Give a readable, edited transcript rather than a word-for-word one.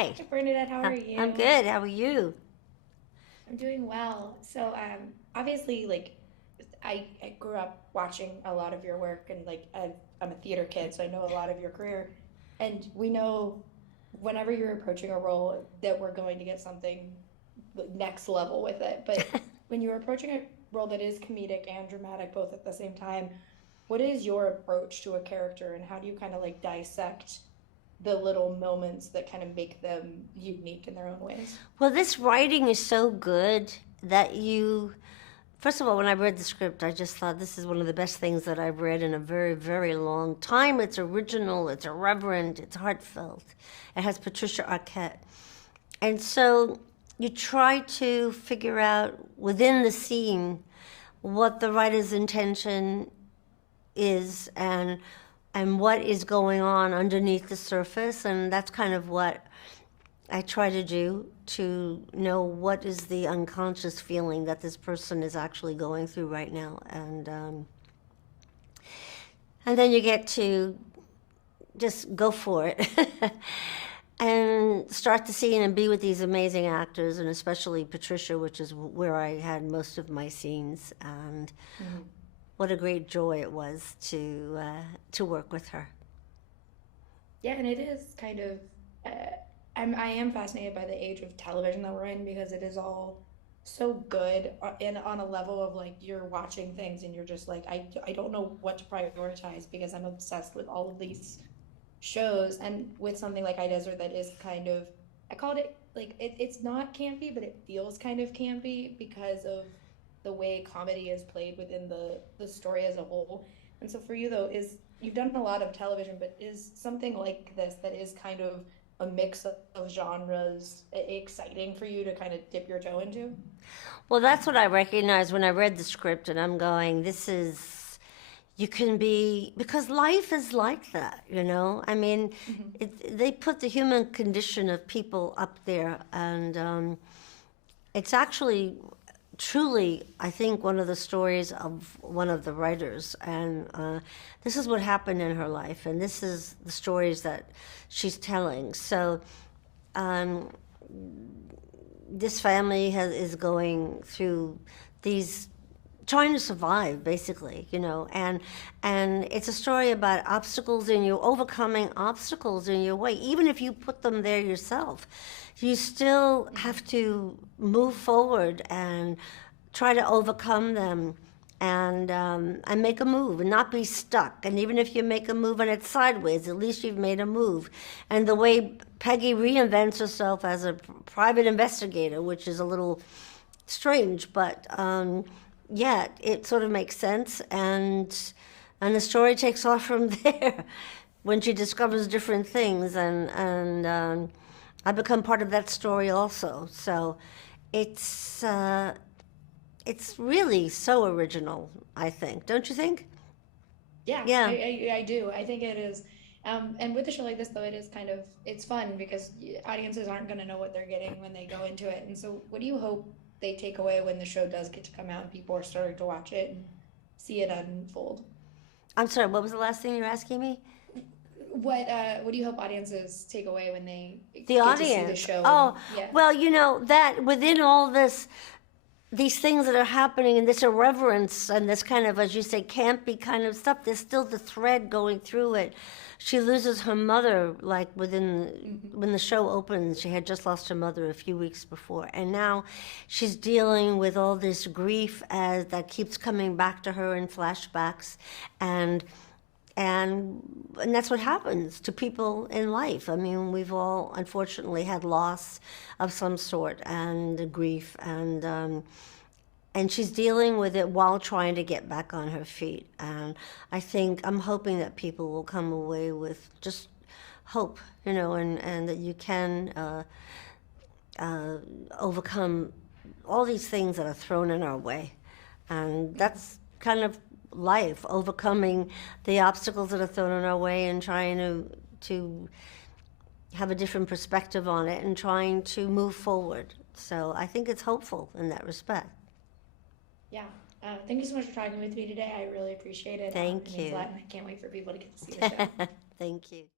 Hi. Bernadette, how are I'm you? good. How are you? I'm doing well. So, obviously, I grew up watching a lot of your work, and I'm a theater kid, so I know a lot of your career. And we know whenever you're approaching a role that we're going to get something next level with it. But when you're approaching a role that is comedic and dramatic both at the same time, what is your approach to a character, and how do you kind of like dissect the little moments that kind of make them unique in their own ways? Well, this writing is so good that first of all, when I read the script, I just thought this is one of the best things that I've read in a very, very long time. It's original, it's irreverent, it's heartfelt. It has Patricia Arquette. And so you try to figure out within the scene what the writer's intention is and what is going on underneath the surface, and that's kind of what I try to do, to know what is the unconscious feeling that this person is actually going through right now, and then you get to just go for it and start the scene and be with these amazing actors, and especially Patricia, which is where I had most of my scenes. And Mhm. what a great joy it was to work with her. Yeah, and it is kind of uh, I am fascinated by the age of television that we're in because it is all so good and on a level of like you're watching things and you're just like I don't know what to prioritize because I'm obsessed with all of these shows. And with something like I Desert that is kind of, I called it like it's not campy, but it feels kind of campy because of the way comedy is played within the story as a whole. And so for you though, is you've done a lot of television, but is something like this that is kind of a mix of genres exciting for you to kind of dip your toe into? Well, that's what I recognized when I read the script, and I'm going, this is, you can be, because life is like that, you know? I mean, Hmm. they put the human condition of people up there, and it's actually truly, I think, one of the stories of one of the writers. And this is what happened in her life, and this is the stories that she's telling. So, um, this family is going through these, trying to survive, basically, you know. And it's a story about obstacles in you, overcoming obstacles in your way. Even if you put them there yourself, you still have Hmm. to move forward and try to overcome them, and make a move and not be stuck. And even if you make a move and it's sideways, at least you've made a move. And the way Peggy reinvents herself as a private investigator, which is a little strange, but yeah, it sort of makes sense. And the story takes off from there when she discovers different things, and I become part of that story also. So it's uh, it's really so original, I think. Don't you think? Yeah, Yeah. I do. I think it is. And with a show like this, though, it is kind of it's fun because audiences aren't going to know what they're getting when they go into it. And so, what do you hope they take away when the show does get to come out and people are starting to watch it and see it unfold? I'm sorry, what was the last thing you were asking me? What do you hope audiences take away when they The get to see the audience. show? Oh, And yeah. well, you know, that within all this, these things that are happening and this irreverence and this kind of, as you say, campy kind of stuff, there's still the thread going through it. She loses her mother, like within, Hmm. when the show opens, she had just lost her mother a few weeks before. And now she's dealing with all this grief as that keeps coming back to her in flashbacks. And and and that's what happens to people in life. I mean, we've all unfortunately had loss of some sort and grief, and she's dealing with it while trying to get back on her feet. And I think I'm hoping that people will come away with just hope, you know, and that you can uh, overcome all these things that are thrown in our way. And Hmm. that's kind of life, overcoming the obstacles that are thrown in our way and trying to have a different perspective on it and trying to move forward. So I think it's hopeful in that respect. Yeah. Thank you so much for talking with me today. I really appreciate it. It Thank means a lot, you. and I can't wait for people to get to see the show. Thank you.